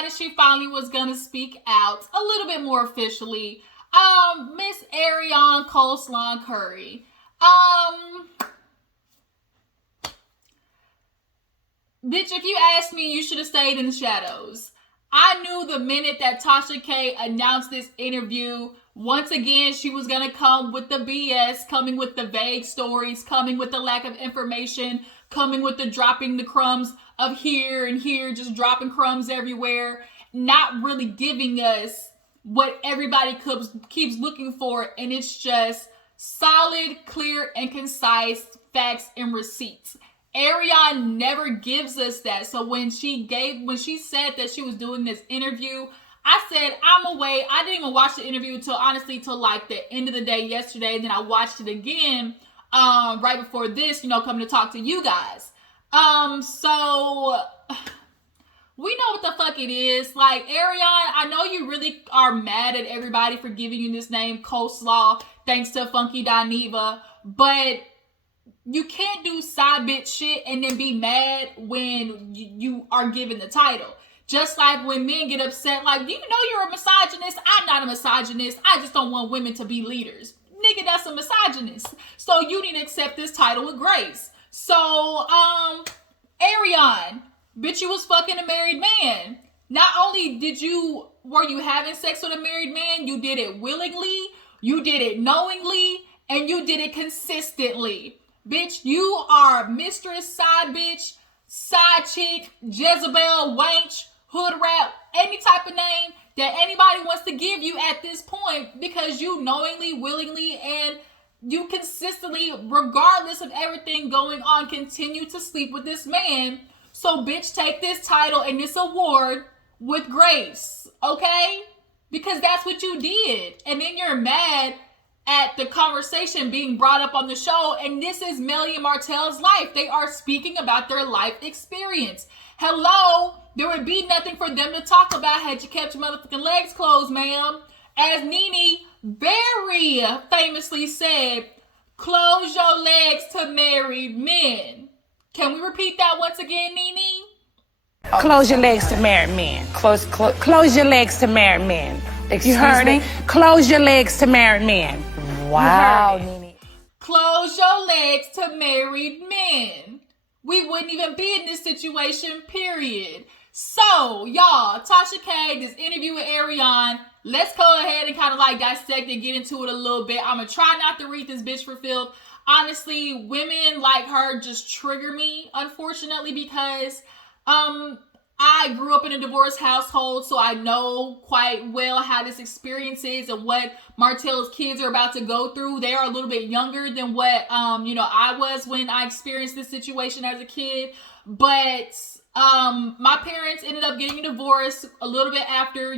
decided she finally was gonna speak out a little bit more officially. Miss Arionne Curry. Bitch, if you asked me, you should have stayed in the shadows. I knew the minute that Tasha K announced this interview, once again, she was going to come with the BS, coming with the vague stories, coming with the lack of information, coming with the dropping the crumbs of here and here, just dropping crumbs everywhere, not really giving us what everybody keeps looking for, and it's just solid, clear, and concise facts and receipts. Arionne never gives us that. So when she said that she was doing this interview, I said, I'm away. I didn't even watch the interview till like the end of the day yesterday. And then I watched it again right before this, coming to talk to you guys. So we know what the fuck it is. Like, Arionne, I know you really are mad at everybody for giving you this name, Coleslaw, thanks to Funky Dineva, but you can't do side bitch shit and then be mad when you are given the title. Just like when men get upset, like, you know you're a misogynist. I'm not a misogynist. I just don't want women to be leaders. Nigga, that's a misogynist. So you need to accept this title with grace. So, Arionne, bitch, you was fucking a married man. Not only were you having sex with a married man, you did it willingly, you did it knowingly, and you did it consistently. Bitch, you are mistress, side bitch, side chick, Jezebel, wench, hood rat, any type of name that anybody wants to give you at this point, because you knowingly, willingly, and you consistently, regardless of everything going on, continue to sleep with this man. So, bitch, take this title and this award with grace, okay? Because that's what you did. And then you're mad at the conversation being brought up on the show, and this is Melly and Martell's life. They are speaking about their life experience. Hello, there would be nothing for them to talk about had you kept your motherfucking legs closed, ma'am. As Nene very famously said, close your legs to married men. Can we repeat that once again, Nene? Close your legs to married men. Close your legs to married men. You heard me? Close your legs to married men. Wow, Nene. Close your legs to married men. We wouldn't even be in this situation, period. So, y'all, Tasha K, this interview with Arionne, let's go ahead and kind of like dissect and get into it a little bit. I'm going to try not to read this bitch for filth. Honestly, women like her just trigger me, unfortunately, because I grew up in a divorced household, so I know quite well how this experience is and what Martell's kids are about to go through. They are a little bit younger than what, I was when I experienced this situation as a kid. But my parents ended up getting a divorce a little bit after,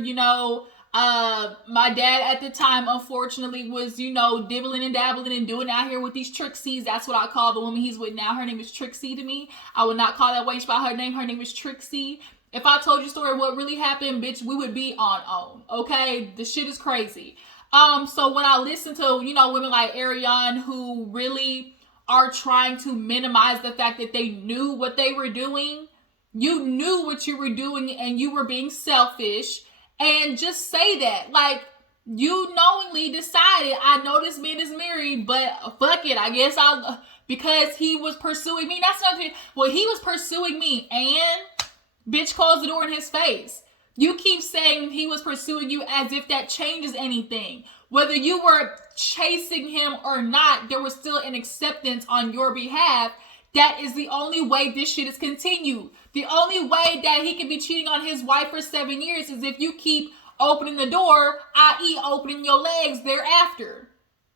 my dad at the time, unfortunately, was, dibbling and dabbling and doing out here with these Trixies. That's what I call the woman he's with now. Her name is Trixie to me. I would not call that wench by her name. Her name is Trixie. If I told you the story of what really happened, bitch, we would be on. Okay? The shit is crazy. So when I listen to, women like Arionne who really are trying to minimize the fact that they knew what they were doing, you knew what you were doing and you were being selfish. And just say that, like, you knowingly decided, I know this man is married, but fuck it, I guess because he was pursuing me. That's not, well, he was pursuing me, and bitch, close the door in his face. You keep saying he was pursuing you as if that changes anything. Whether you were chasing him or not, there was still an acceptance on your behalf. That is the only way this shit is continued. The only way that he can be cheating on his wife for 7 years is if you keep opening the door, i.e. opening your legs thereafter.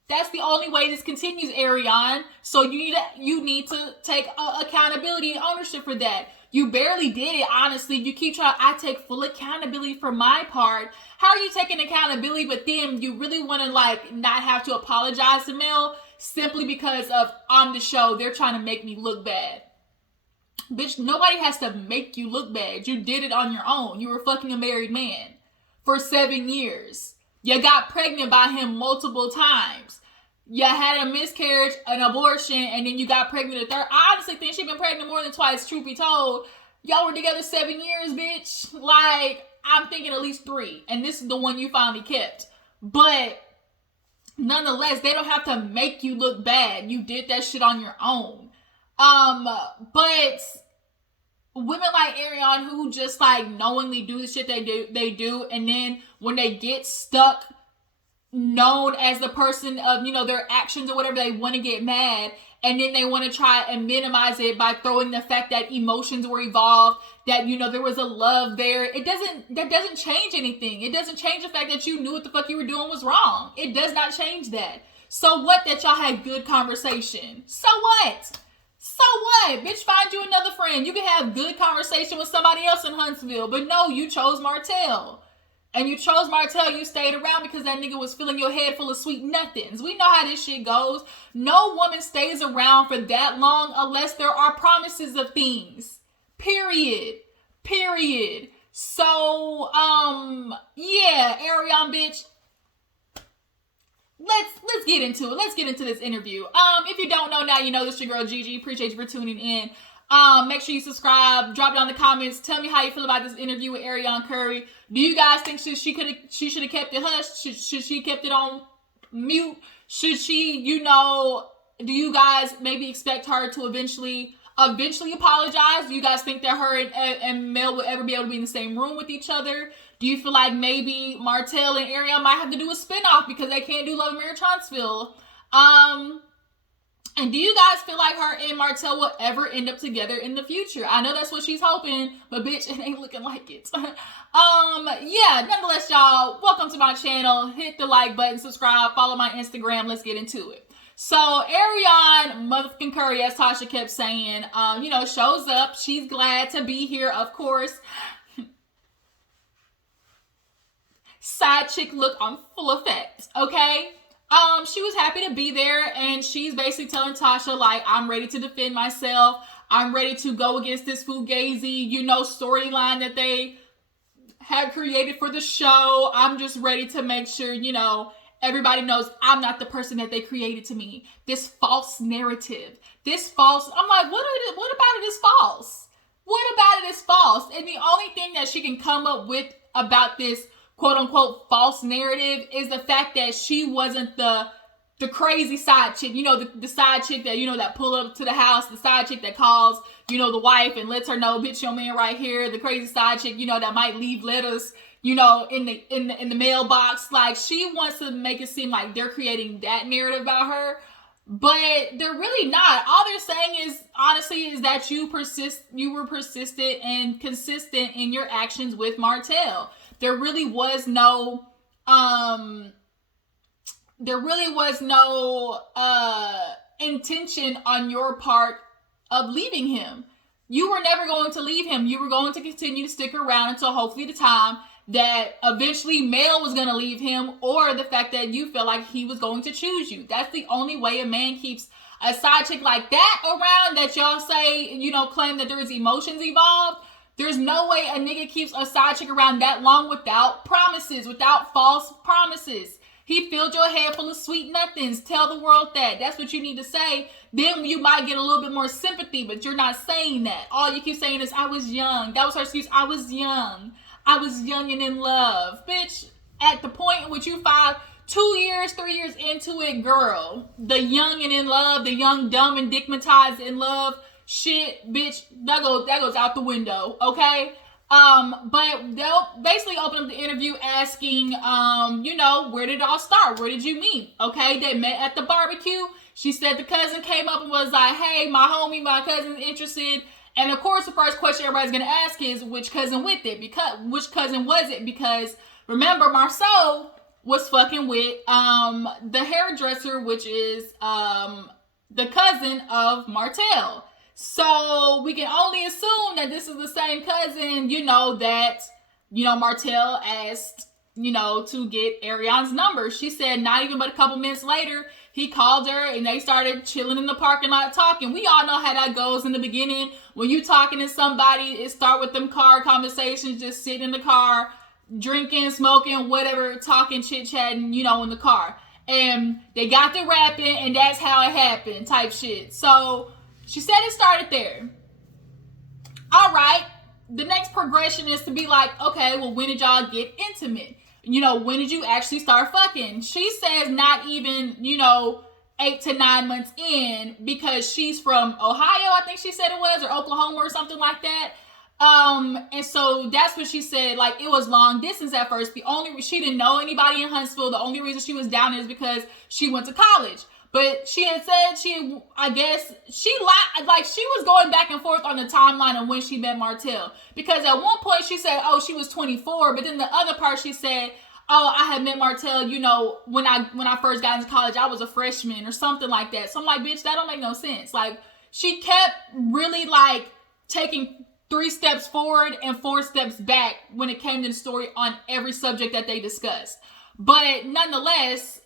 That's the only way this continues, Arionne. So you need to take accountability and ownership for that. You barely did it, honestly. You keep trying, I take full accountability for my part. How are you taking accountability, but then you really want to, like, not have to apologize to Mel simply because of on the show, they're trying to make me look bad. Bitch, nobody has to make you look bad. You did it on your own. You were fucking a married man for 7 years. You got pregnant by him multiple times. You had a miscarriage, an abortion, and then you got pregnant a third. I honestly think she's been pregnant more than twice, truth be told. Y'all were together 7 years, bitch. Like, I'm thinking at least 3, and this is the one you finally kept. But nonetheless, they don't have to make you look bad. You did that shit on your own. But women like Arionne who just like knowingly do the shit they do, and then when they get stuck, known as the person of, you know, their actions or whatever, they want to get mad, and then they want to try and minimize it by throwing the fact that emotions were evolved, that, you know, there was a love there. That doesn't change anything. It doesn't change the fact that you knew what the fuck you were doing was wrong. It does not change that. So what that y'all had good conversation? So what? So what? Bitch, find you another friend. You can have good conversation with somebody else in Huntsville. But no, you chose Martell. And you chose Martell, you stayed around because that nigga was filling your head full of sweet nothings. We know how this shit goes. No woman stays around for that long unless there are promises of things. Period. So, yeah, Arionne, bitch. Let's get into it. Let's get into this interview. If you don't know now, you know this your girl Gigi. Appreciate you for tuning in. Make sure you subscribe. Drop down the comments. Tell me how you feel about this interview with Arionne Curry. Do you guys think she should have kept it hush? Should she kept it on mute? Should she, you know, do you guys maybe expect her to eventually apologize? Do you guys think that her and Mel will ever be able to be in the same room with each other? Do you feel like maybe Martell and Arionne might have to do a spinoff because they can't do Love and Marriage Huntsville? And do you guys feel like her and Martell will ever end up together in the future? I know that's what she's hoping, but bitch, it ain't looking like it. Yeah, nonetheless, y'all, welcome to my channel. Hit the like button, subscribe, follow my Instagram. Let's get into it. So Arionne motherfucking Curry, as Tasha kept saying, you know, shows up. She's glad to be here, of course. Side chick look on full effect, okay? She was happy to be there, and she's basically telling Tasha, like, I'm ready to defend myself. I'm ready to go against this fugazi, you know, storyline that they had created for the show. I'm just ready to make sure, you know, everybody knows I'm not the person that they created to me. This false narrative, I'm like, what about it is false? What about it is false? And the only thing that she can come up with about this quote-unquote false narrative is the fact that she wasn't the crazy side chick, you know, the side chick that, you know, that pull up to the house, the side chick that calls, you know, the wife and lets her know, bitch, your man right here, the crazy side chick, you know, that might leave letters, you know, in the mailbox. Like, she wants to make it seem like they're creating that narrative about her, but they're really not. All they're saying is, honestly, is that you were persistent and consistent in your actions with Martell. There really was no intention on your part of leaving him. You were never going to leave him. You were going to continue to stick around until hopefully the time that eventually Mel was going to leave him, or the fact that you felt like he was going to choose you. That's the only way a man keeps a side chick like that around, that y'all say, you know, claim that there's emotions involved. There's no way a nigga keeps a side chick around that long without promises, without false promises. He filled your head full of sweet nothings. Tell the world that. That's what you need to say. Then you might get a little bit more sympathy, but you're not saying that. All you keep saying is, I was young. That was her excuse. I was young. I was young and in love. Bitch, at the point in which you 2 years, 3 years into it, girl, the young and in love, the young, dumb, and digmatized in love, shit, bitch, that goes out the window, okay? But they'll basically open up the interview asking, you know, where did it all start? Where did you meet? Okay, they met at the barbecue. She said the cousin came up and was like, hey, my cousin's interested. And of course, the first question everybody's gonna ask is, which cousin with it? Because which cousin was it? Because remember, Marceau was fucking with the hairdresser, which is the cousin of Martell. So we can only assume that this is the same cousin, you know, that, you know, Martell asked, you know, to get Arionne's number. She said not even but a couple minutes later, he called her and they started chilling in the parking lot talking. We all know how that goes in the beginning. When you talking to somebody, it start with them car conversations, just sitting in the car, drinking, smoking, whatever, talking, chit-chatting, you know, in the car. And they got to rapping, and that's how it happened, type shit. So she said it started there. All right. the next progression is to be like, okay, well, when did y'all get intimate? You know, when did you actually start fucking? She says not even, 8 to 9 months in, because she's from Ohio, I think she said it was, or Oklahoma or something like that. And so that's what she said. Like, it was long distance at first. She didn't know anybody in Huntsville. The only reason she was down is because she went to college. But she had said she lied, like she was going back and forth on the timeline of when she met Martell. Because at one point she said, oh, she was 24. But then the other part she said, oh, I had met Martell, when I first got into college, I was a freshman or something like that. So I'm like, bitch, that don't make no sense. Like, she kept really like taking 3 steps forward and 4 steps back when it came to the story on every subject that they discussed. But nonetheless,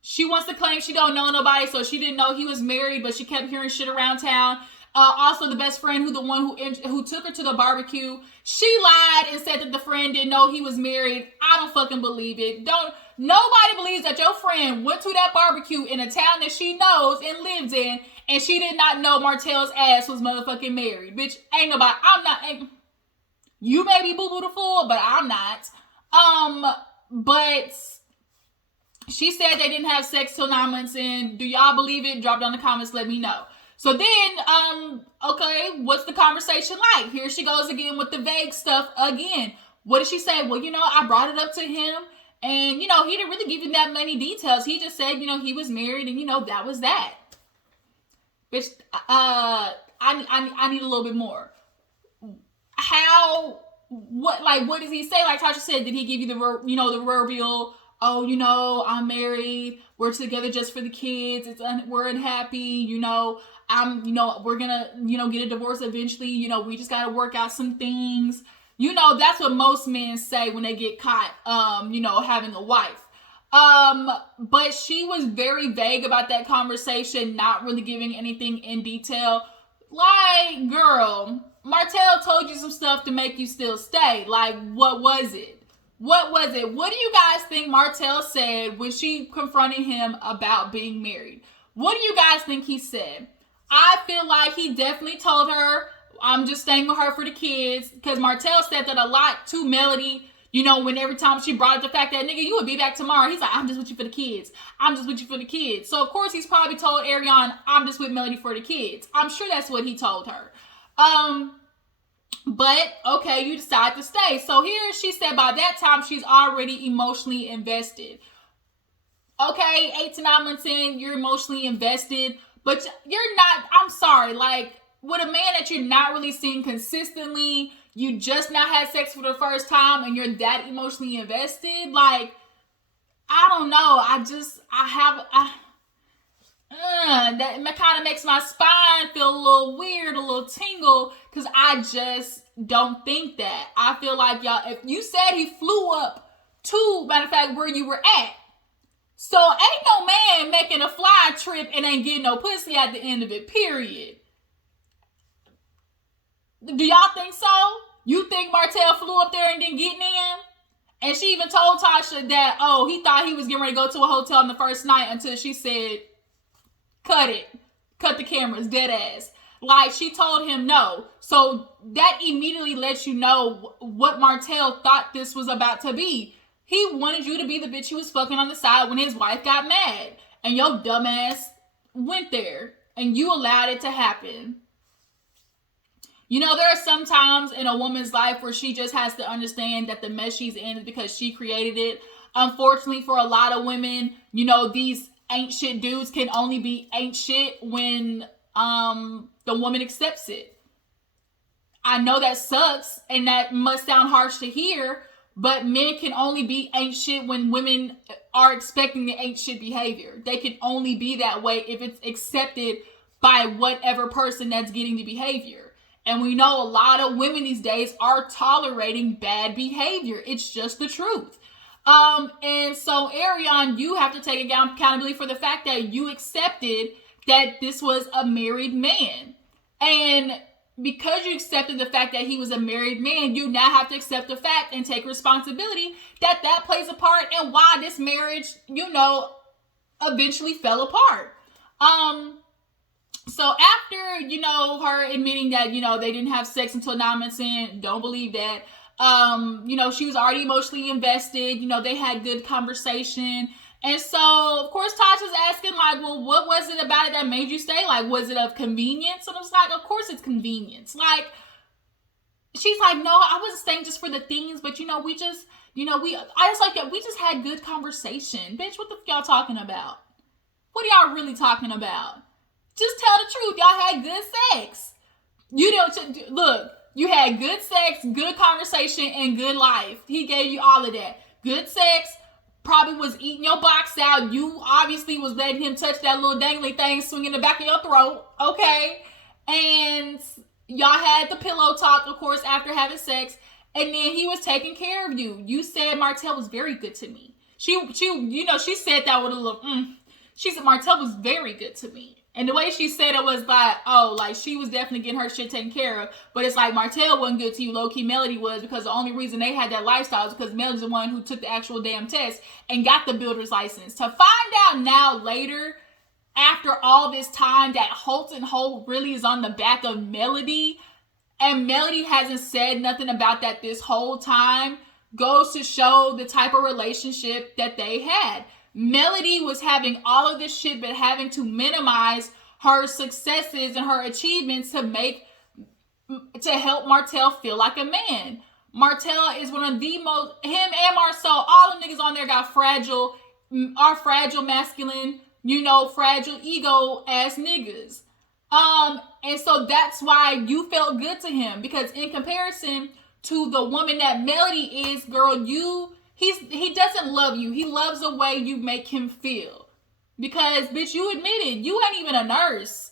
she wants to claim she don't know nobody, so she didn't know he was married, but she kept hearing shit around town. Also, the best friend, who took her to the barbecue, she lied and said that the friend didn't know he was married. I don't fucking believe it. Nobody believes that your friend went to that barbecue in a town that she knows and lives in, and she did not know Martell's ass was motherfucking married. Bitch, you may be boo-boo the fool, but I'm not. But she said they didn't have sex till 9 months in. Do y'all believe it? Drop down in the comments, let me know. So then, okay, what's the conversation like? Here she goes again with the vague stuff again. What did she say? Well, I brought it up to him, and, he didn't really give you that many details. He just said, he was married, and, that was that. Bitch, I need a little bit more. What does he say? Like Tasha said, did he give you the proverbial, oh, I'm married, we're together just for the kids, we're unhappy, we're gonna, get a divorce eventually, we just gotta work out some things. That's what most men say when they get caught, having a wife. But she was very vague about that conversation, not really giving anything in detail. Like, girl, Martell told you some stuff to make you still stay. Like, what was it? What was it? What do you guys think Martell said when she confronted him about being married? What do you guys think he said? I feel like he definitely told her, I'm just staying with her for the kids. Because Martell said that a lot to Melody, when every time she brought up the fact that, nigga, you would be back tomorrow. He's like, I'm just with you for the kids. I'm just with you for the kids. So, of course, he's probably told Arionne, I'm just with Melody for the kids. I'm sure that's what he told her. But, okay, you decide to stay. So here she said by that time she's already emotionally invested. Okay, 8 to 9 months in, you're emotionally invested. But you're not, I'm sorry, like, with a man that you're not really seeing consistently, you just now had sex for the first time and you're that emotionally invested, like, I don't know. That kind of makes my spine feel a little weird, a little tingle, because I just don't think that. I feel like, y'all, if you said he flew up to, matter of fact, where you were at, so ain't no man making a fly trip and ain't getting no pussy at the end of it, period. Do y'all think so? You think Martell flew up there and didn't get in? And she even told Tasha that, oh, he thought he was getting ready to go to a hotel on the first night until she said, cut it. Cut the cameras, dead ass. Like, she told him no. So that immediately lets you know what Martell thought this was about to be. He wanted you to be the bitch he was fucking on the side when his wife got mad. And your dumbass went there. And you allowed it to happen. There are some times in a woman's life where she just has to understand that the mess she's in is because she created it. Unfortunately, for a lot of women, these ain't shit dudes can only be ain't shit when the woman accepts it. I know that sucks and that must sound harsh to hear, but men can only be ain't shit when women are expecting the ain't shit behavior. They can only be that way if it's accepted by whatever person that's getting the behavior. And we know a lot of women these days are tolerating bad behavior. It's just the truth. And so, Arionne, you have to take accountability for the fact that you accepted that this was a married man. And because you accepted the fact that he was a married man, you now have to accept the fact and take responsibility that that plays a part in why this marriage, eventually fell apart. So after, her admitting that, they didn't have sex until 9 months in, don't believe that. She was already emotionally invested. They had good conversation. And so, of course, Tasha's asking, like, well, what was it about it that made you stay? Like, was it of convenience? And I was like, of course it's convenience. Like, she's like, no, I wasn't staying just for the things, but, we just, we just had good conversation. Bitch, what the f y'all talking about? What are y'all really talking about? Just tell the truth. Y'all had good sex. Look, you had good sex, good conversation, and good life. He gave you all of that. Good sex, probably was eating your box out. You obviously was letting him touch that little dangly thing swinging the back of your throat. Okay? And y'all had the pillow talk, of course, after having sex. And then he was taking care of you. You said Martell was very good to me. She said that with a little, She said Martell was very good to me. And the way she said it was like, she was definitely getting her shit taken care of. But it's like Martell wasn't good to you, low-key Melody was, because the only reason they had that lifestyle is because Melody's the one who took the actual damn test and got the builder's license. To find out now later, after all this time, that Holton Holt really is on the back of Melody, and Melody hasn't said nothing about that this whole time, goes to show the type of relationship that they had. Melody was having all of this shit, but having to minimize her successes and her achievements to help Martell feel like a man. Martell is one of the most, him and Marcel, all the niggas on there got fragile masculine, fragile ego ass niggas. And so that's why you felt good to him, because in comparison to the woman that Melody is, girl, he doesn't love you. He loves the way you make him feel. Because, bitch, you admitted you ain't even a nurse.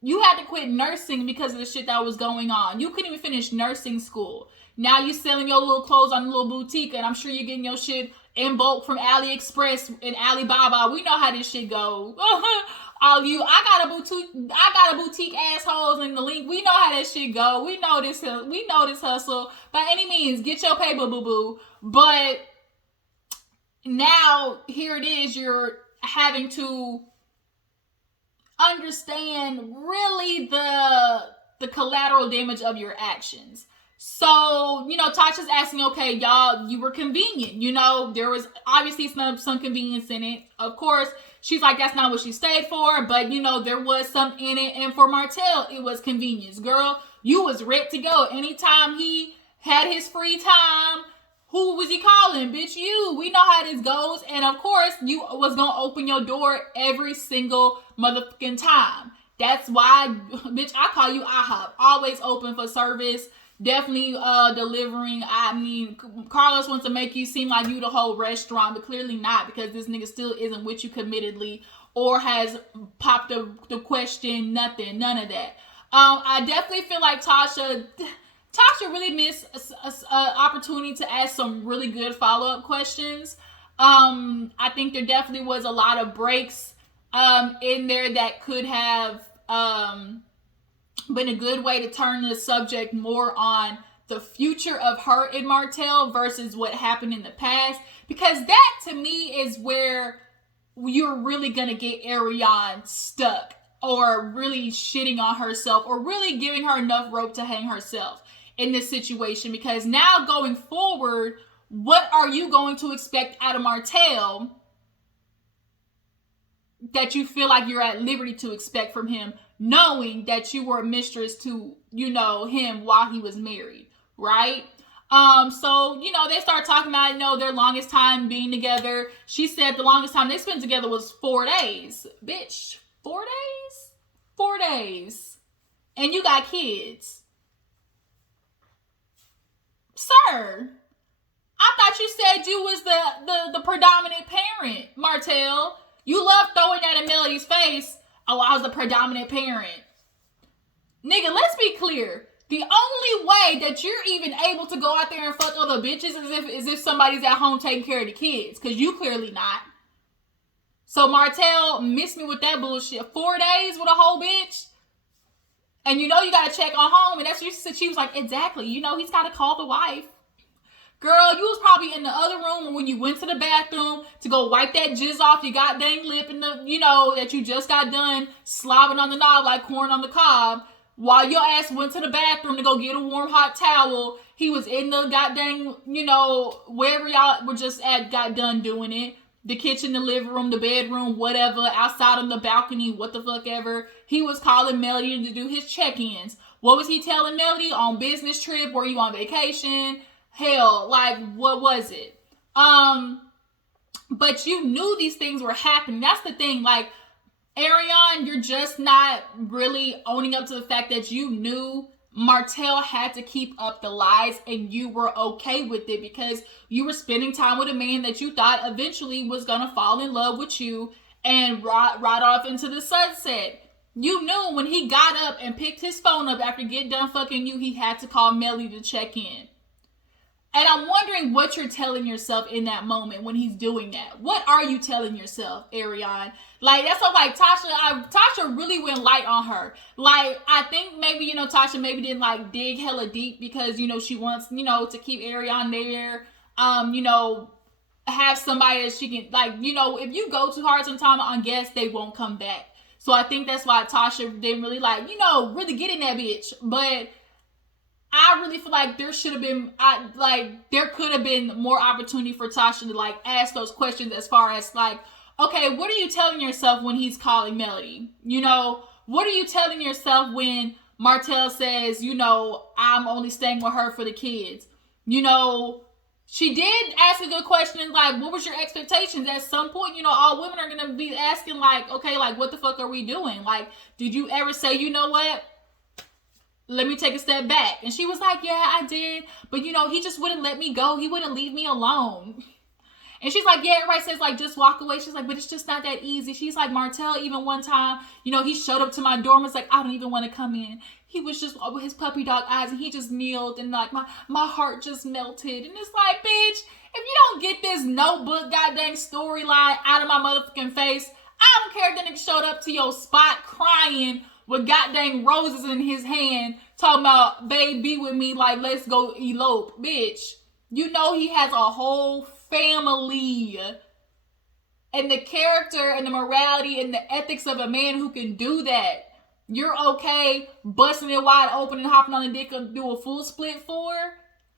You had to quit nursing because of the shit that was going on. You couldn't even finish nursing school. Now you selling your little clothes on a little boutique, and I'm sure you're getting your shit in bulk from AliExpress and Alibaba. We know how this shit goes. All you, I got a boutique assholes in the link. We know how that shit go. We know this hustle. By any means, get your paper, boo-boo. But now here it is, you're having to understand really the collateral damage of your actions. So, Tasha's asking, okay, y'all, you were convenient. There was obviously some convenience in it. Of course, she's like, that's not what she stayed for, but, there was some in it. And for Martell, it was convenience. Girl, you was ready to go. Anytime he had his free time, who was he calling? Bitch, you. We know how this goes. And, of course, you was going to open your door every single motherfucking time. That's why, bitch, I call you IHOP. Always open for service. Definitely delivering. I mean, Carlos wants to make you seem like you the whole restaurant, but clearly not, because this nigga still isn't with you committedly or has popped the question, none of that. I definitely feel like Tasha really missed an opportunity to ask some really good follow-up questions. I think there definitely was a lot of breaks in there that could have been a good way to turn the subject more on the future of her and Martell versus what happened in the past. Because that, to me, is where you're really going to get Arionne stuck, or really shitting on herself, or really giving her enough rope to hang herself in this situation. Because now going forward, what are you going to expect out of Martell that you feel like you're at liberty to expect from him, knowing that you were a mistress to, him while he was married, right? So, they start talking about, their longest time being together. She said the longest time they spent together was 4 days. Bitch, 4 days? 4 days. And you got kids. Sir, I thought you said you was the predominant parent, Martell. You love throwing that in Melody's face. Oh, I was the predominant parent. Nigga, let's be clear. The only way that you're even able to go out there and fuck other bitches is if somebody's at home taking care of the kids. Because you clearly not. So Martell missed me with that bullshit. 4 days with a whole bitch? And you gotta check on home. And that's what she was like, exactly. He's gotta call the wife. Girl, you was probably in the other room when you went to the bathroom to go wipe that jizz off your goddamn lip and that you just got done slobbing on the knob like corn on the cob. While your ass went to the bathroom to go get a warm hot towel, he was in the goddamn, wherever y'all were just got done doing it. The kitchen, the living room, the bedroom, whatever, outside on the balcony, what the fuck ever. He was calling Melody to do his check-ins. What was he telling Melody? On business trip? Were you on vacation? Hell, like, what was it? But you knew these things were happening. That's the thing. Like, Arionne, you're just not really owning up to the fact that you knew Martell had to keep up the lies and you were okay with it because you were spending time with a man that you thought eventually was going to fall in love with you and ride off into the sunset. You knew when he got up and picked his phone up after getting done fucking you, he had to call Melly to check in. And I'm wondering what you're telling yourself in that moment when he's doing that. What are you telling yourself, Arionne? Like, that's what, like, Tasha really went light on her. Like, I think maybe, Tasha maybe didn't, like, dig hella deep because, she wants, to keep Arionne there. Have somebody that she can, like, if you go too hard sometime on guests, they won't come back. So I think that's why Tasha didn't really, like, really get in that bitch. But I really feel like there should have been, there could have been more opportunity for Tasha to, like, ask those questions as far as, like, okay, what are you telling yourself when he's calling Melody? What are you telling yourself when Martell says, I'm only staying with her for the kids? She did ask a good question, like, what was your expectations? At some point, all women are going to be asking, like, okay, like, what the fuck are we doing? Like, did you ever say, you know what? Let me take a step back. And she was like, yeah, I did. But, he just wouldn't let me go. He wouldn't leave me alone. And she's like, yeah, everybody says, like, just walk away. She's like, but it's just not that easy. She's like, Martell, even one time, he showed up to my door and was like, I don't even want to come in. He was just with his puppy dog eyes and he just kneeled and, like, my heart just melted. And it's like, bitch, if you don't get this notebook goddamn storyline out of my motherfucking face, I don't care if that nigga showed up to your spot crying with goddamn roses in his hand, talking about, babe, be with me, like, let's go elope. Bitch, he has a whole family. And the character and the morality and the ethics of a man who can do that, you're okay busting it wide open and hopping on the dick and do a full split for?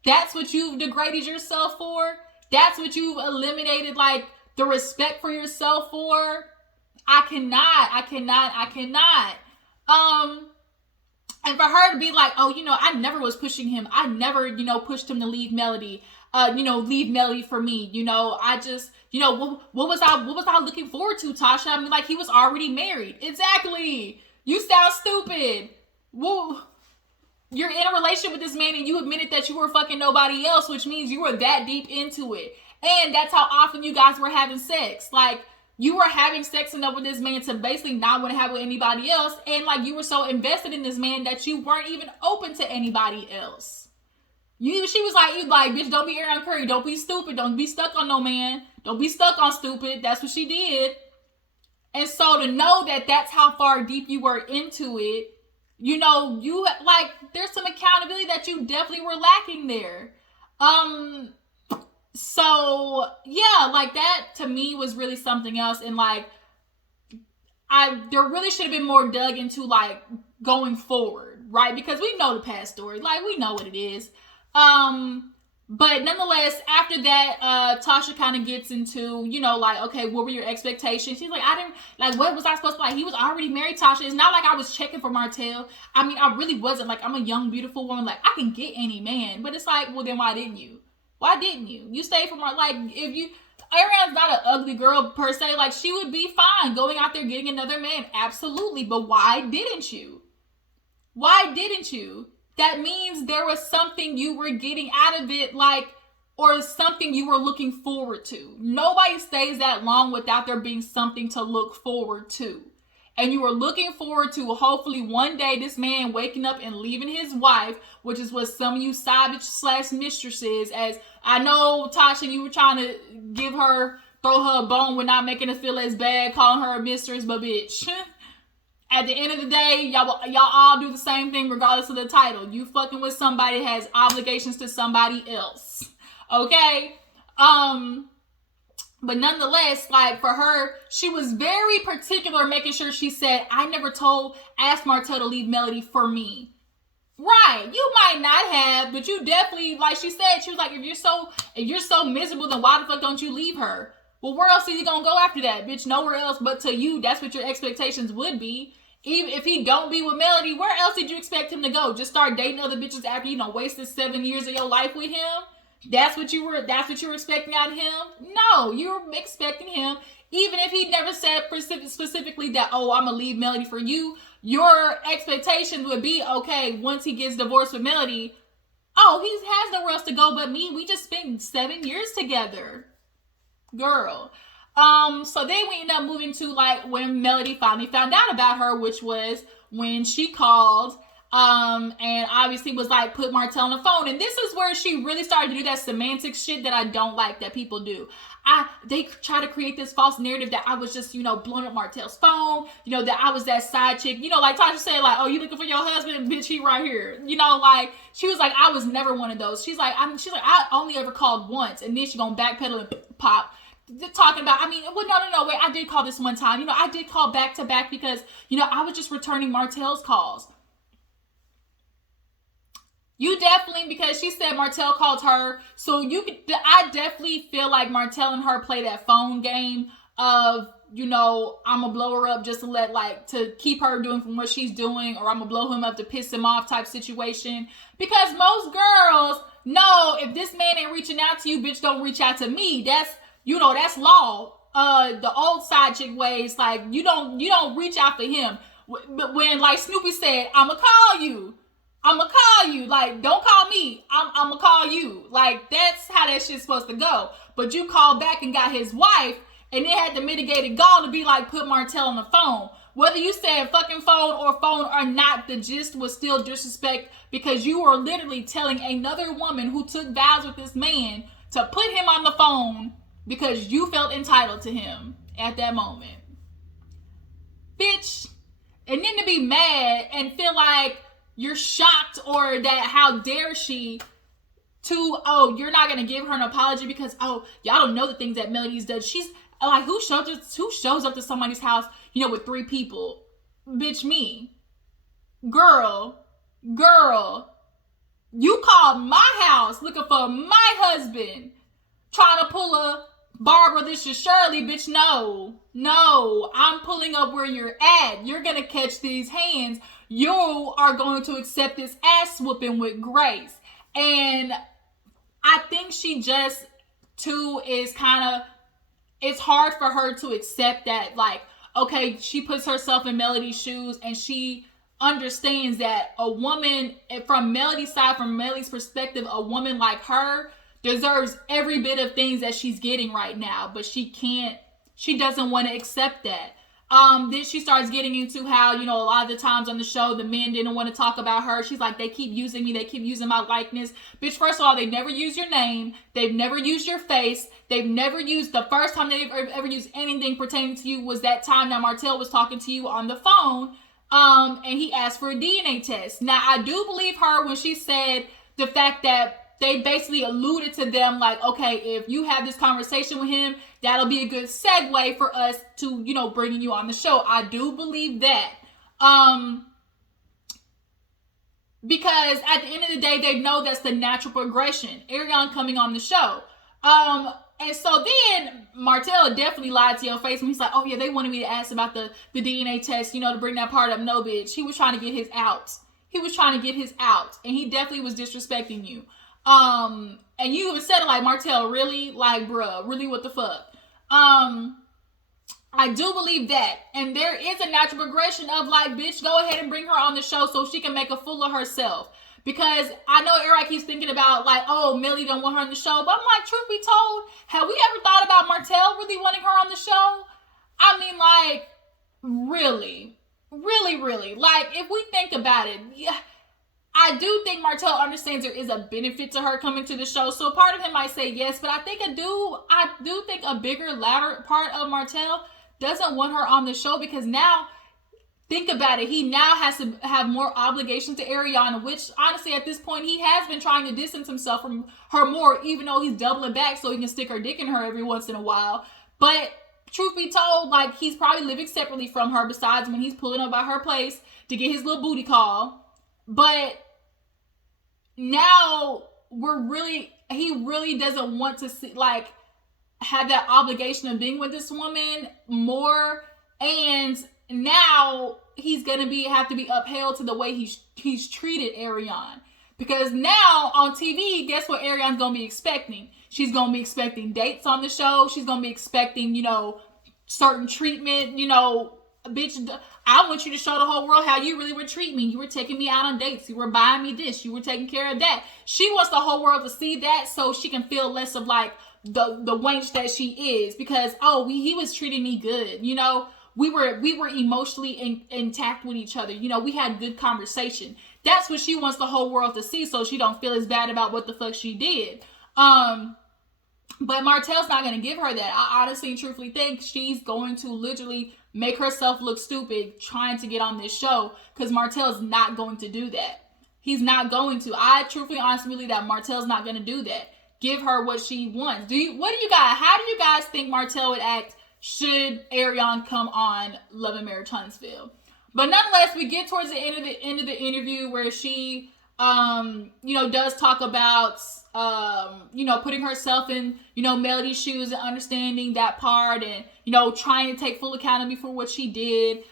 That's what you've degraded yourself for? That's what you've eliminated, like, the respect for yourself for? I cannot. And for her to be like, oh, I never was pushing him. I never, pushed him to leave Melody. Leave Melody for me. I just, what was I looking forward to, Tasha? I mean, like, he was already married. Exactly. You sound stupid. Whoa. You're in a relationship with this man and you admitted that you were fucking nobody else, which means you were that deep into it. And that's how often you guys were having sex. Like, you were having sex enough with this man to basically not want to have with anybody else. And, like, you were so invested in this man that you weren't even open to anybody else. She was like, bitch, don't be Arionne Curry. Don't be stupid. Don't be stuck on no man. Don't be stuck on stupid. That's what she did. And so to know that that's how far deep you were into it, there's some accountability that you definitely were lacking there. So yeah, like, that to me was really something else. And, like, there really should have been more dug into, like, going forward, right? Because we know the past story, like, we know what it is. But nonetheless, after that, Tasha kind of gets into, like, okay, what were your expectations? She's like, what was I supposed to, like, he was already married, Tasha. It's not like I was checking for Martell. I mean, I really wasn't. Like, I'm a young, beautiful woman. Like, I can get any man. But it's like, well, then why didn't you? Why didn't you? You stayed for Arionne's not an ugly girl per se. Like, she would be fine going out there getting another man. Absolutely. But why didn't you? Why didn't you? That means there was something you were getting out of it, like, or something you were looking forward to. Nobody stays that long without there being something to look forward to. And you were looking forward to, hopefully one day, this man waking up and leaving his wife, which is what some of you side/mistresses, as I know, Tasha, you were trying to throw her a bone with not making her feel as bad, calling her a mistress, but bitch, at the end of the day, y'all all do the same thing regardless of the title. You fucking with somebody that has obligations to somebody else. Okay? But nonetheless, like, for her, she was very particular making sure she said, I never asked Martell to leave Melody for me. Right, you might not have, but you definitely, like she said, she was like, if you're so miserable, then why the fuck don't you leave her? Well, where else is he gonna go after that, bitch? Nowhere else but to you. That's what your expectations would be. Even if he don't be with Melody, where else did you expect him to go? Just start dating other bitches after wasted 7 years of your life with him? That's what you were expecting out of him? No, you were expecting him, even if he never said specifically that, oh, I'm gonna leave Melody for you. Your expectations would be, okay, once he gets divorced with Melody, oh, he has nowhere else to go but me. We just spent 7 years together. Girl. So then we end up moving to like when Melody finally found out about her, which was when she called and obviously was like, put Martell on the phone. And this is where she really started to do that semantic shit that I don't like that people do. They try to create this false narrative that I was just, blowing up Martell's phone, that I was that side chick, like Tasha said, like, oh, you looking for your husband? Bitch, he right here. Like, she was like, I was never one of those. She's like, I only ever called once. And then she gonna backpedal and pop. Talking about, no, wait, I did call this one time. I did call back to back because, I was just returning Martell's calls. You definitely, because she said Martell called her, so I definitely feel like Martell and her play that phone game of, I'm gonna blow her up just to keep her doing from what she's doing, or I'm gonna blow him up to piss him off type situation. Because most girls know if this man ain't reaching out to you, bitch, don't reach out to me. That's law. The old side chick ways, like, you don't reach out for him. But when, like Snoopy said, I'ma call you, like, don't call me, I'ma call you. Like, that's how that shit's supposed to go. But you called back and got his wife, and then had the mitigated gall to be like, put Martell on the phone. Whether you said fucking phone or not, the gist was still disrespect, because you were literally telling another woman who took vows with this man to put him on the phone because you felt entitled to him at that moment. Bitch. And then to be mad and feel like you're shocked, or that how dare she to, oh, you're not going to give her an apology because, oh, y'all don't know the things that Melody's done. She's like, who shows up to somebody's house, with 3 people? Bitch, me. Girl, you called my house looking for my husband, trying to pull a Barbara, this is Shirley, bitch. No, I'm pulling up where you're at. You're gonna catch these hands. You are going to accept this ass whooping with grace. And I think she just too is it's hard for her to accept that, like, okay, she puts herself in Melody's shoes and she understands that a woman, from Melody's side, from Melody's perspective, a woman like her deserves every bit of things that she's getting right now, but she doesn't want to accept that. Then she starts getting into how, a lot of the times on the show, the men didn't want to talk about her. She's like, they keep using me. They keep using my likeness. Bitch, first of all, they never use your name. They've never used your face. They've never used, the first time they've ever used anything pertaining to you was that time that Martell was talking to you on the phone. And he asked for a DNA test. Now, I do believe her when she said the fact that they basically alluded to them like, okay, if you have this conversation with him, that'll be a good segue for us to, bringing you on the show. I do believe that. Because at the end of the day, they know that's the natural progression. Arionne coming on the show. And so then Martell definitely lied to your face when he's like, oh yeah, they wanted me to ask about the DNA test, to bring that part up. No, bitch. He was trying to get his out. And he definitely was disrespecting you. And you even said it like, Martell, really? Like, bruh, really, what the fuck? I do believe that. And there is a natural progression of like, bitch, go ahead and bring her on the show so she can make a fool of herself. Because I know Eric keeps thinking about like, oh, Millie don't want her on the show. But I'm like, truth be told, have we ever thought about Martell really wanting her on the show? I mean, like, really? Like, if we think about it, yeah. I do think Martell understands there is a benefit to her coming to the show. So part of him might say yes, but I do think a bigger latter part of Martell doesn't want her on the show, because now think about it. He now has to have more obligations to Arionne, which honestly at this point he has been trying to distance himself from her more, even though he's doubling back so he can stick her dick in her every once in a while. But truth be told, like, he's probably living separately from her besides when he's pulling up at her place to get his little booty call. But now he really doesn't want to see, like, have that obligation of being with this woman more, and now he's gonna have to be upheld to the way he's treated Arionne. Because now on TV, guess what Arionne's gonna be expecting? She's gonna be expecting dates on the show. She's gonna be expecting, you know, certain treatment. You know, bitch, I want you to show the whole world how you really were treating me. You were taking me out on dates. You were buying me this. You were taking care of that. She wants the whole world to see that so she can feel less of like the wench that she is. Because he was treating me good. You know, we were emotionally intact with each other. You know, we had good conversation. That's what she wants the whole world to see, so she don't feel as bad about what the fuck she did. But Martell's not going to give her that. I honestly and truthfully think she's going to literally make herself look stupid trying to get on this show, because Martell's not going to do that. He's not going to. I truthfully honestly believe that Martell's not going to do that. Give her what she wants. How do you guys think Martell would act should Arionne come on Love and Marriage Huntsville? But nonetheless, we get towards the end of the interview where she does talk about putting herself in, Melody's shoes and understanding that part, and, trying to take full accountability for what she did.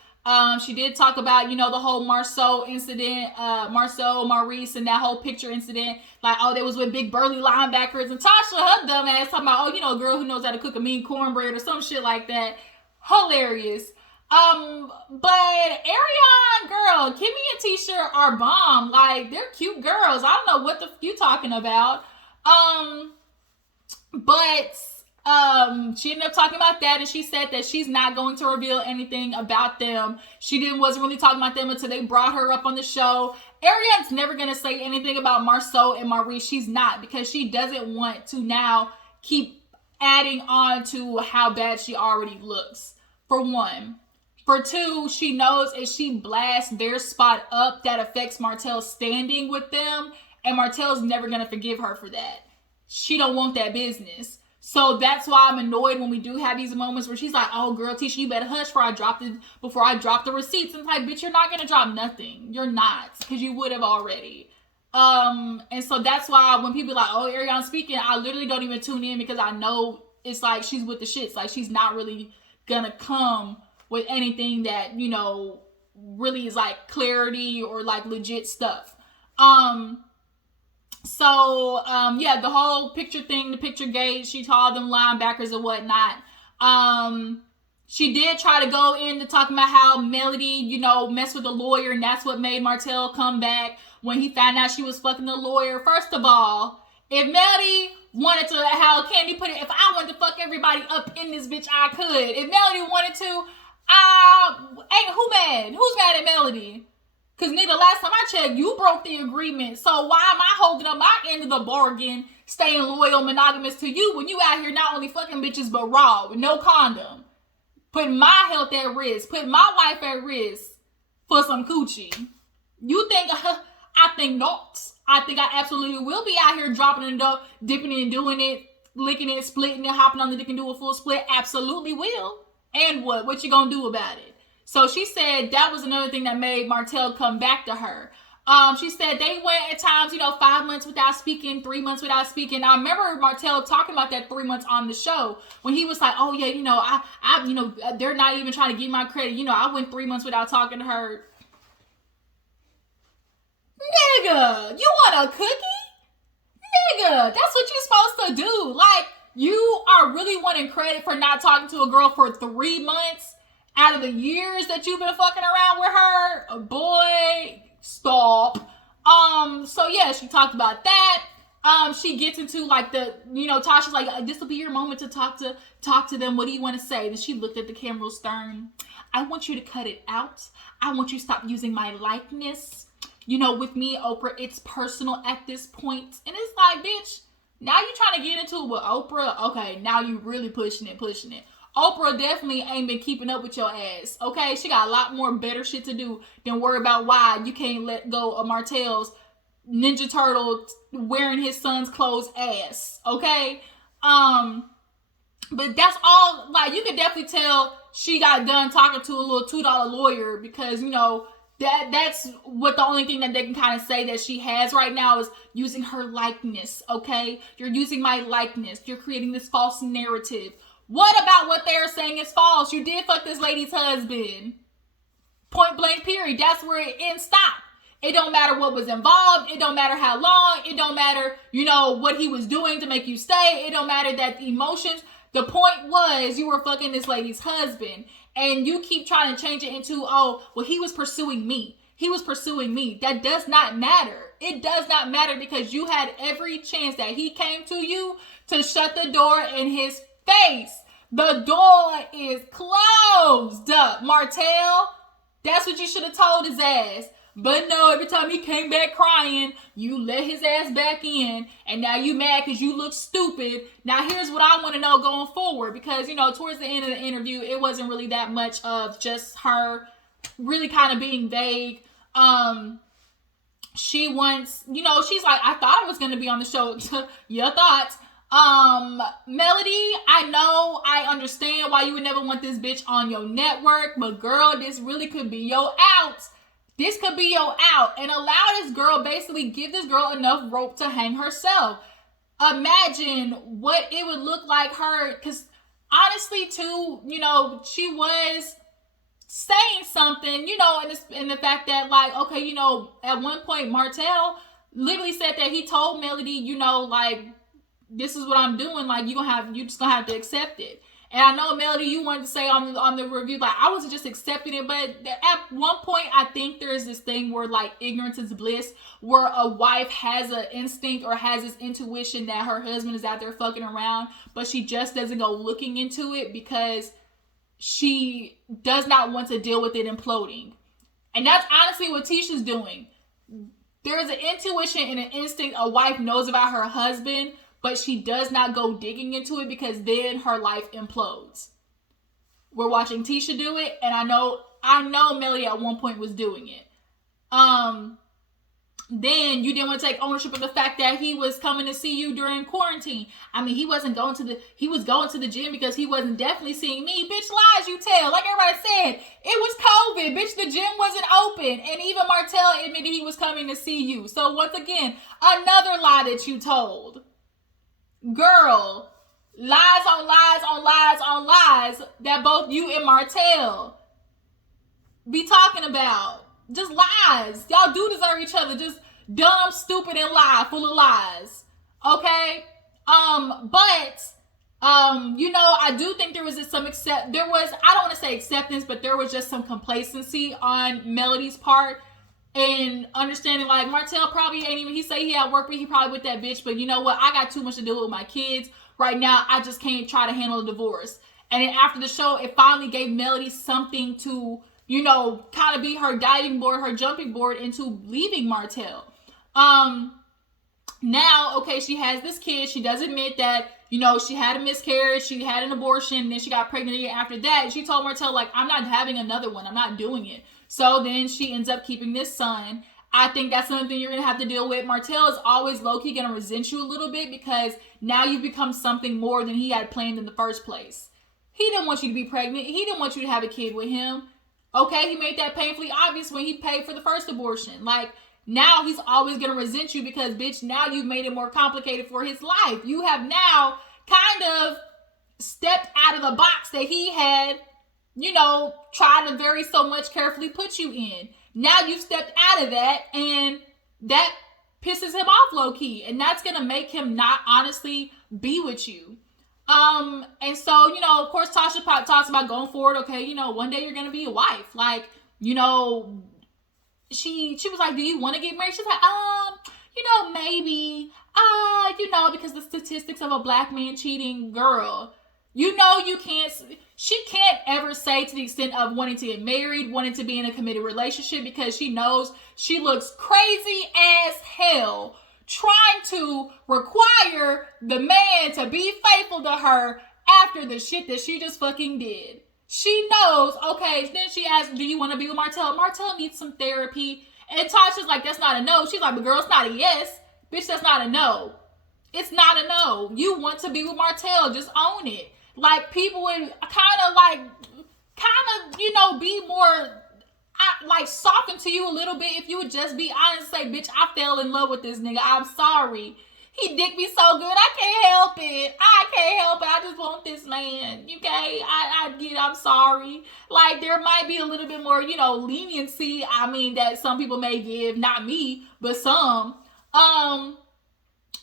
She did talk about, the whole Marceau incident, Maurice, and that whole picture incident. Like, they was with big burly linebackers, and Tasha, her dumb ass, talking about, a girl who knows how to cook a mean cornbread or some shit like that. Hilarious. But Arionne, girl, Kimmy and Tisha are bomb. Like, they're cute girls. I don't know what the you talking about. She ended up talking about that, and she said that she's not going to reveal anything about them. She wasn't really talking about them until they brought her up on the show. Arionne's never going to say anything about Marceau and Maurice. She's not, because she doesn't want to now keep adding on to how bad she already looks, for one. For two, she knows if she blasts their spot up, that affects Martell's standing with them, and Martell's never going to forgive her for that. She don't want that business. So that's why I'm annoyed when we do have these moments where she's like, oh, girl, Tisha, you better hush before I drop the receipts. And it's like, bitch, you're not going to drop nothing. You're not, because you would have already. And so that's why when people are like, oh, Arionne's speaking, I literally don't even tune in, because I know it's like she's with the shits. Like, she's not really going to come with anything that, really is like clarity or like legit stuff. The whole picture thing, the picture gate, she called them linebackers and whatnot. She did try to go into talking about how Melody, messed with the lawyer, and that's what made Martell come back when he found out she was fucking the lawyer. First of all, if Melody wanted to, how Candy put it, if I wanted to fuck everybody up in this bitch, I could. If Melody wanted to, who mad? Who's mad at Melody? Because, nigga, last time I checked, you broke the agreement. So why am I holding up my end of the bargain, staying loyal, monogamous to you, when you out here not only fucking bitches, but raw, with no condom? Putting my health at risk, putting my life at risk for some coochie. You think, I think not. I think I absolutely will be out here dropping it up, dipping it and doing it, licking it, splitting it, hopping on the dick and do a full split. Absolutely will. And what? What you gonna do about it? So she said that was another thing that made Martell come back to her. She said they went at times, 5 months without speaking, 3 months without speaking. I remember Martell talking about that 3 months on the show when he was like, oh yeah, they're not even trying to give my credit. I went 3 months without talking to her. Nigga, you want a cookie? Nigga, that's what you're supposed to do. Like, you are really wanting credit for not talking to a girl for 3 months out of the years that you've been fucking around with her? Boy, stop. So yeah, she talked about that. She gets into like Tasha's like, this will be your moment to talk to them. What do you want to say? Then she looked at the camera stern. I want you to cut it out. I want you to stop using my likeness. With me, Oprah, it's personal at this point. And it's like, bitch, now you're trying to get into it with Oprah. Okay, now you really pushing it. Oprah definitely ain't been keeping up with your ass, okay? She got a lot more better shit to do than worry about why you can't let go of Martell's Ninja Turtle wearing his son's clothes ass, okay? But that's all, like, you could definitely tell she got done talking to a little $2 lawyer because, you know, that's what the only thing that they can kind of say that she has right now is using her likeness, okay? You're using my likeness. You're creating this false narrative. What about what they're saying is false? You did fuck this lady's husband. Point blank period. That's where it ends. Stop. It don't matter what was involved. It don't matter how long. It don't matter, you know, what he was doing to make you stay. It don't matter that the emotions. The point was you were fucking this lady's husband. And you keep trying to change it into, oh, well, he was pursuing me. He was pursuing me. That does not matter. It does not matter because you had every chance that he came to you to shut the door in his face. The door is closed. Martell, that's what you should have told his ass. But no, every time he came back crying, you let his ass back in. And now you mad because you look stupid. Now here's what I want to know going forward. Because, you know, towards the end of the interview, it wasn't really that much of just her really kind of being vague. She wants, you know, she's like, I thought I was going to be on the show. Your thoughts. Melody, I know, I understand why you would never want this bitch on your network, but girl, this really could be your out. This could be your out, and allow this girl, basically give this girl enough rope to hang herself. Imagine what it would look like her, because honestly too, you know, she was saying something, you know, in the fact that, like, okay, you know, at one point Martell literally said that he told Melody, you know, like, this is what I'm doing. Like, you just gonna have to accept it. And I know, Melody, you wanted to say on the review, like, I wasn't just accepting it, but at one point, I think there is this thing where, like, ignorance is bliss, where a wife has an instinct or has this intuition that her husband is out there fucking around, but she just doesn't go looking into it because she does not want to deal with it imploding. And that's honestly what Tisha's doing. There is an intuition and an instinct a wife knows about her husband, but she does not go digging into it because then her life implodes. We're watching Tisha do it, and I know Melody at one point was doing it. Then you didn't want to take ownership of the fact that he was coming to see you during quarantine. I mean, he was going to the gym because he wasn't definitely seeing me. Bitch, lies you tell. Like everybody said, it was COVID. Bitch, the gym wasn't open. And even Martell admitted he was coming to see you. So once again, another lie that you told. Girl, lies on lies on lies on lies that both you and Martell be talking about. Just lies. Y'all do deserve each other. Just dumb, stupid, and lie, full of lies. Okay? You know, I do think there was I don't want to say acceptance, but there was just some complacency on Melody's part and understanding, like, Martell probably ain't even, he say he at work, but he probably with that bitch, but you know what? I got too much to do with my kids right now. I just can't try to handle a divorce. And then after the show, it finally gave Melody something to, you know, kind of be her diving board, her jumping board into leaving Martell. Now, okay, she has this kid. She does admit that, you know, she had a miscarriage, she had an abortion, and then she got pregnant again after that. And she told Martell, like, I'm not having another one. I'm not doing it. So then she ends up keeping this son. I think that's something you're going to have to deal with. Martell is always low-key going to resent you a little bit because now you've become something more than he had planned in the first place. He didn't want you to be pregnant. He didn't want you to have a kid with him. Okay, he made that painfully obvious when he paid for the first abortion. Like, now he's always going to resent you because, bitch, now you've made it more complicated for his life. You have now kind of stepped out of the box that he had, you know, tried to very so much carefully put you in. Now you stepped out of that, and that pisses him off low-key. And that's going to make him not honestly be with you. And so, you know, of course, Tasha talks about going forward. Okay, you know, one day you're going to be a wife. Like, you know, she was like, do you want to get married? She's like, you know, maybe, you know, because the statistics of a black man cheating, girl, you know, she can't ever say to the extent of wanting to get married, wanting to be in a committed relationship, because she knows she looks crazy as hell trying to require the man to be faithful to her after the shit that she just fucking did. She knows, okay, then she asked, do you want to be with Martell? Martell needs some therapy. And Tasha's like, that's not a no. She's like, but girl, it's not a yes. Bitch, that's not a no. It's not a no. You want to be with Martell. Just own it. Like, people would be more, soften to you a little bit if you would just be honest and say, bitch, I fell in love with this nigga. I'm sorry. He dicked me so good. I can't help it. I just want this man. Okay? I get it. I'm sorry. Like, there might be a little bit more, leniency. I mean, that some people may give. Not me, but some.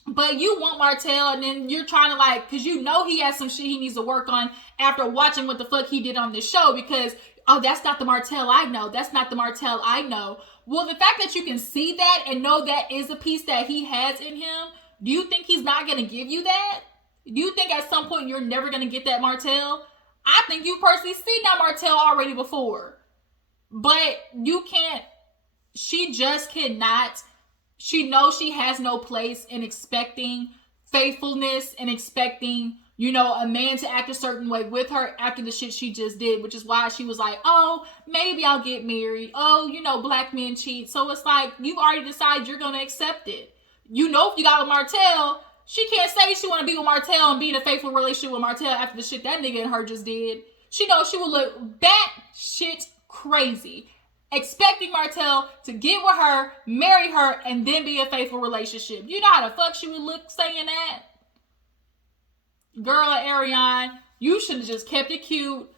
But you want Martell, and then you're trying to, because you know he has some shit he needs to work on after watching what the fuck he did on this show, because, oh, that's not the Martell I know. That's not the Martell I know. Well, the fact that you can see that and know that is a piece that he has in him, do you think he's not going to give you that? Do you think at some point you're never going to get that Martell? I think you've personally seen that Martell already before. But you can't, she just cannot, she knows she has no place in expecting faithfulness and expecting, a man to act a certain way with her after the shit she just did, which is why she was like, oh, maybe I'll get married. Oh, black men cheat. So it's like, you've already decided you're going to accept it. If you got with Martell, she can't say she want to be with Martell and be in a faithful relationship with Martell after the shit that nigga and her just did. She knows she will look bat shit crazy, expecting Martell to get with her, marry her, and then be a faithful relationship. You know how the fuck she would look saying that? Girl, Arionne, you should have just kept it cute,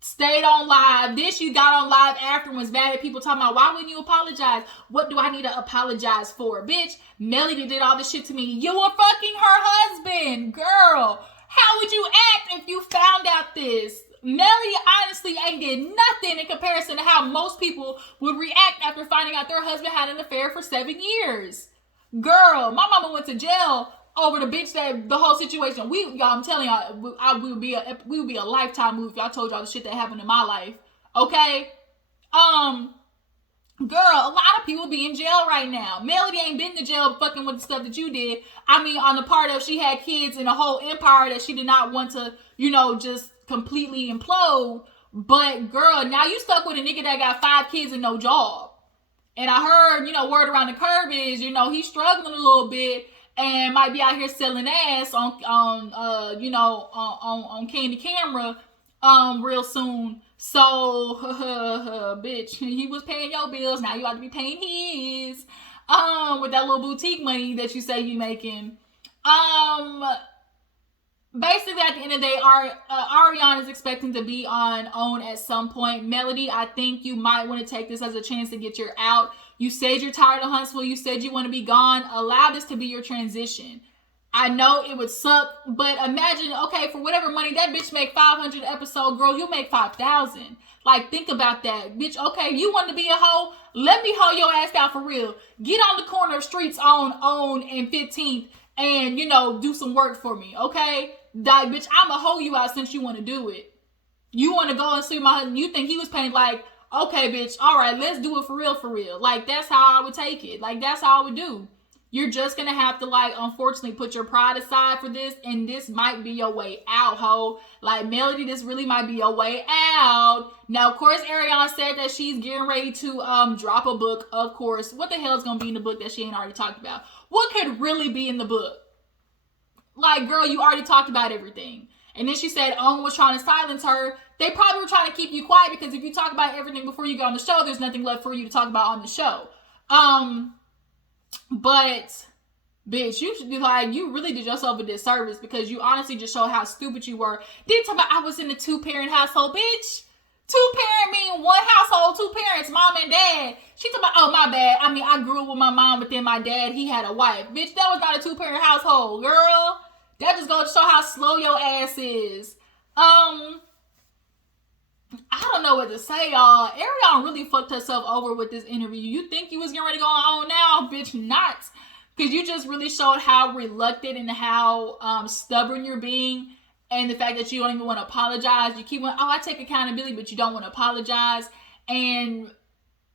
stayed on live. Then she got on live after and was mad at people talking about, why wouldn't you apologize? What do I need to apologize for? Bitch, Melody did all this shit to me. You were fucking her husband. Girl, how would you act if you found out this? Melody honestly ain't did nothing in comparison to how most people would react after finding out their husband had an affair for 7 years. Girl, my mama went to jail over the bitch that the whole situation. I'm telling y'all, we would be a Lifetime movie if y'all told y'all the shit that happened in my life. Okay? Girl, a lot of people be in jail right now. Melody ain't been to jail fucking with the stuff that you did. I mean, on the part of she had kids and a whole empire that she did not want to, just completely implode. But girl, now you stuck with a nigga that got 5 kids and no job. And I heard, word around the curb is, he's struggling a little bit and might be out here selling ass on Candy Camera real soon. So bitch, he was paying your bills, now you ought to be paying his with that little boutique money that you say you making. Basically, at the end of the day, Arionne is expecting to be on OWN at some point. Melody, I think you might want to take this as a chance to get your out. You said you're tired of Huntsville. You said you want to be gone. Allow this to be your transition. I know it would suck, but imagine, okay, for whatever money that bitch make 500 episode, girl, you make 5,000. Like, think about that. Bitch, okay, you want to be a hoe? Let me hoe your ass out for real. Get on the corner of streets on OWN and 15th and, do some work for me, okay? Like, bitch, I'ma hoe you out since you want to do it. You want to go and see my husband. You think he was paying like, okay, bitch, all right, let's do it for real, for real. Like, that's how I would take it. Like, that's how I would do. You're just going to have to, unfortunately put your pride aside for this. And this might be your way out, ho. Like, Melody, this really might be your way out. Now, of course, Arionne said that she's getting ready to drop a book, of course. What the hell is going to be in the book that she ain't already talked about? What could really be in the book? Like, girl, you already talked about everything. And then she said OWN was trying to silence her. They probably were trying to keep you quiet because if you talk about everything before you go on the show, there's nothing left for you to talk about on the show. But, bitch, you should be like, you really did yourself a disservice because you honestly just showed how stupid you were. Didn't talk about I was in a 2-parent household, bitch. 2-parent mean one household, 2 parents, mom and dad. She talking about, oh, my bad. I mean, I grew up with my mom, but then my dad, he had a wife. Bitch, that was not a 2-parent household, girl. That just goes to show how slow your ass is. I don't know what to say, y'all. Arionne really fucked herself over with this interview. You think you was getting ready to go on now? Bitch, not. Because you just really showed how reluctant and how stubborn you're being. And the fact that you don't even want to apologize. You keep going, oh, I take accountability, but you don't want to apologize. And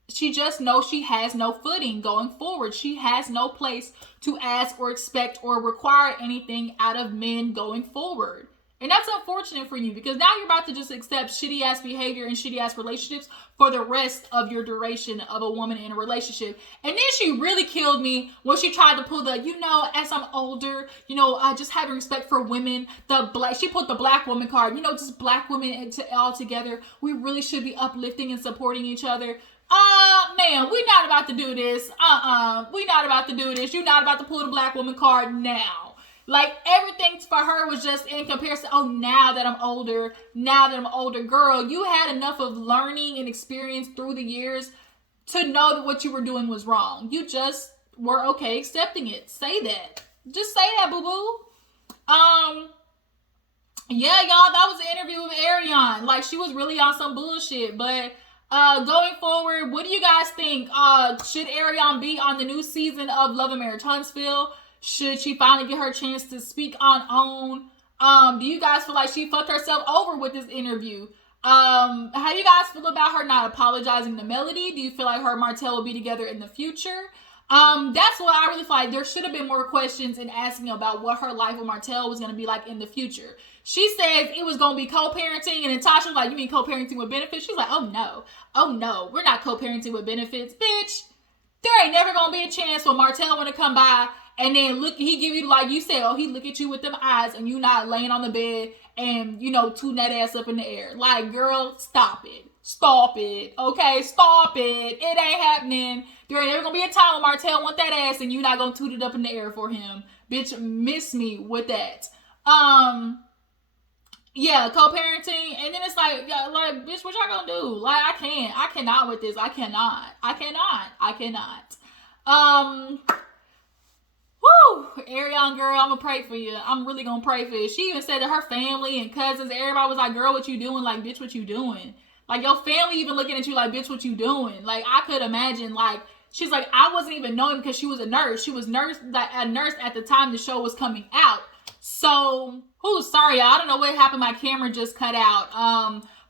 she just knows she has no footing going forward. She has no place to ask or expect or require anything out of men going forward. And that's unfortunate for you because now you're about to just accept shitty ass behavior and shitty ass relationships for the rest of your duration of a woman in a relationship. And then she really killed me when she tried to pull the, as I'm older, just having respect for women. She put the black woman card, just black women all together. We really should be uplifting and supporting each other. Man, we're not about to do this. We're not about to do this. You're not about to pull the black woman card now. Like, everything for her was just in comparison. Oh, now that I'm older, girl, you had enough of learning and experience through the years to know that what you were doing was wrong. You just were okay accepting it. Say that. Just say that, boo-boo. Yeah, y'all, that was an interview with Arionne. Like, she was really on some bullshit. But going forward, what do you guys think? Should Arionne be on the new season of Love and Marriage Huntsville? Should she finally get her chance to speak on OWN? Do you guys feel like she fucked herself over with this interview? How do you guys feel about her not apologizing to Melody? Do you feel like her and Martell will be together in the future? That's what I really feel like. There should have been more questions in asking about what her life with Martell was going to be like in the future. She said it was going to be co-parenting, and Natasha was like, you mean co-parenting with benefits? She's like, oh no, we're not co-parenting with benefits. Bitch, there ain't never going to be a chance for Martell want to come by and then he give you, like you said, he look at you with them eyes and you not laying on the bed and, tooting that ass up in the air. Like, girl, stop it. Stop it. Okay, stop it. It ain't happening. There ain't never gonna be a time when Martell want that ass and you not gonna toot it up in the air for him. Bitch, miss me with that. Yeah, co-parenting. And then it's like, yeah, like, bitch, what y'all gonna do? Like, I cannot with this. I cannot. Woo! Arionne, girl, I'm gonna pray for you. I'm really gonna pray for you. She even said that her family and cousins, everybody was like, girl, what you doing? Like, bitch, what you doing? Like, your family even looking at you like, bitch, what you doing? Like, I could imagine, like, she's like, I wasn't even knowing because she was a nurse. She was a nurse at the time the show was coming out. So, sorry, I don't know what happened. My camera just cut out.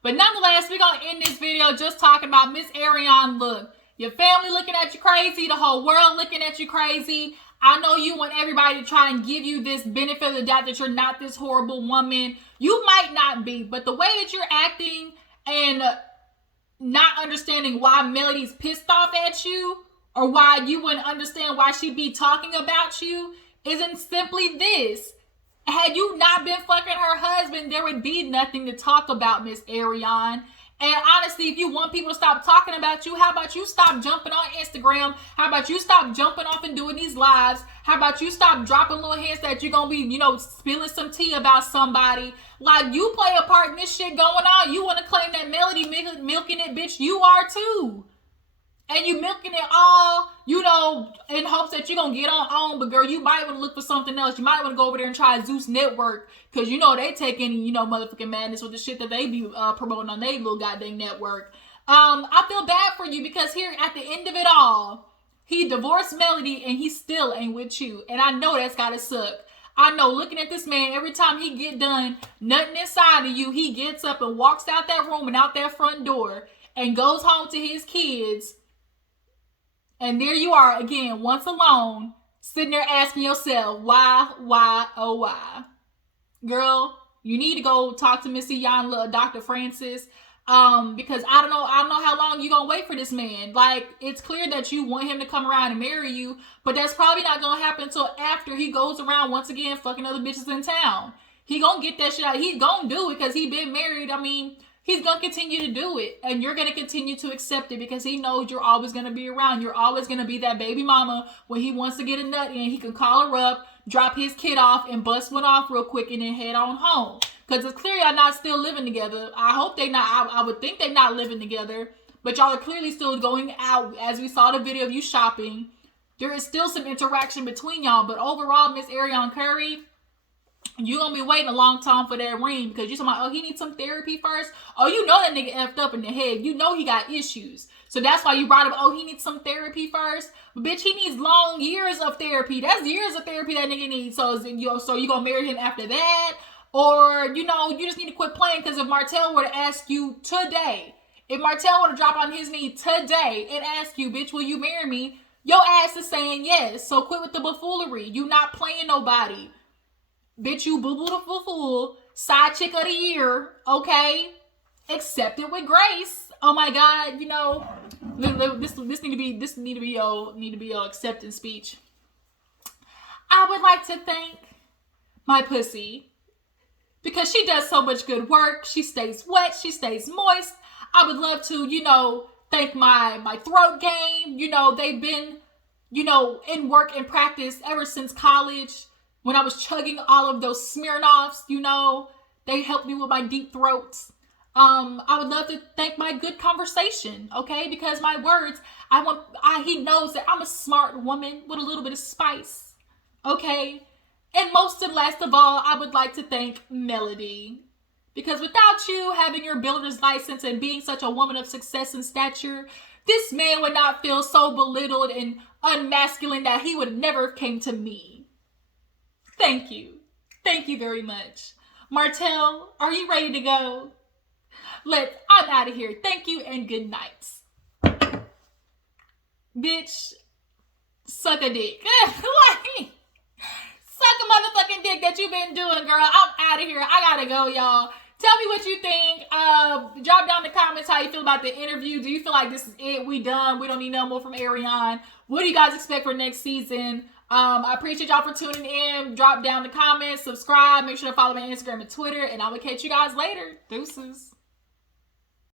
But nonetheless, we're gonna end this video just talking about Miss Arionne. Look, your family looking at you crazy. The whole world looking at you crazy. I know you want everybody to try and give you this benefit of the doubt that you're not this horrible woman. You might not be, but the way that you're acting and not understanding why Melody's pissed off at you or why you wouldn't understand why she'd be talking about you isn't simply this. Had you not been fucking her husband, there would be nothing to talk about, Miss Arionne. And honestly, if you want people to stop talking about you, how about you stop jumping on Instagram? How about you stop jumping off and doing these lives? How about you stop dropping little hints that you're going to be, spilling some tea about somebody? Like, you play a part in this shit going on. You want to claim that Melody milking it, bitch. You are too. And you milking it all, in hopes that you're going to get on. But girl, you might want to look for something else. You might want to go over there and try Zeus Network. Because they take any, motherfucking madness with the shit that they be promoting on their little goddamn network. I feel bad for you because here at the end of it all, he divorced Melody and he still ain't with you. And I know that's gotta suck. I know looking at this man, every time he get done, nothing inside of you, he gets up and walks out that room and out that front door and goes home to his kids. And there you are again, once alone, sitting there asking yourself, why, oh why? Girl, you need to go talk to Missy Yanla, Dr. Francis, because I don't know how long you gonna wait for this man. Like, it's clear that you want him to come around and marry you, but that's probably not gonna happen until after he goes around once again fucking other bitches in town. He gonna get that shit out. He's gonna do it because he been married. I mean, he's gonna continue to do it, and you're gonna continue to accept it because he knows you're always gonna be around. You're always gonna be that baby mama when he wants to get a nut in. He can call her up, drop his kid off, and bust one off real quick, and then head on home. Because it's clear y'all not still living together. I hope they not. I would think they not living together, but y'all are clearly still going out. As we saw the video of you shopping, there is still some interaction between y'all. But overall, Miss Arionne Curry, you're going to be waiting a long time for that ring because you're talking about, oh, he needs some therapy first. Oh, you know that nigga effed up in the head. You know he got issues. So that's why you brought up, oh, he needs some therapy first. But bitch, he needs long years of therapy. That's years of therapy that nigga needs. So you going to marry him after that? Or, you just need to quit playing because if Martell were to ask you today, if Martell were to drop on his knee today and ask you, bitch, will you marry me? Your ass is saying yes. So quit with the buffoonery. You not playing nobody. Bitch, you boo-boo the fool. side chick of the year, okay? Accepted with grace. Oh my God, you know, this need to be your acceptance speech. I would like to thank my pussy because she does so much good work. She stays wet, she stays moist. I would love to, you know, thank my throat game. You know, they've been, you know, in work and practice ever since college when I was chugging all of those Smirnoffs, you know, they helped me with my deep throats. I would love to thank my good conversation, okay? Because my words, he knows that I'm a smart woman with a little bit of spice, okay? And most and last of all, I would like to thank Melody. Because without you having your builder's license and being such a woman of success and stature, this man would not feel so belittled and unmasculine that he would never have came to me. Thank you. Thank you very much. Martell, are you ready to go? I'm out of here. Thank you and good nights. Bitch, suck a dick. Like, suck a motherfucking dick that you've been doing, girl. I'm out of here. I gotta go, y'all. Tell me what you think. Drop down in the comments how you feel about the interview. Do you feel like this is it? We done? We don't need no more from Arionne? What do you guys expect for next season? I appreciate y'all for tuning in. Drop down the comments, subscribe, make sure to follow me on Instagram and Twitter, and I will catch you guys later. Deuces.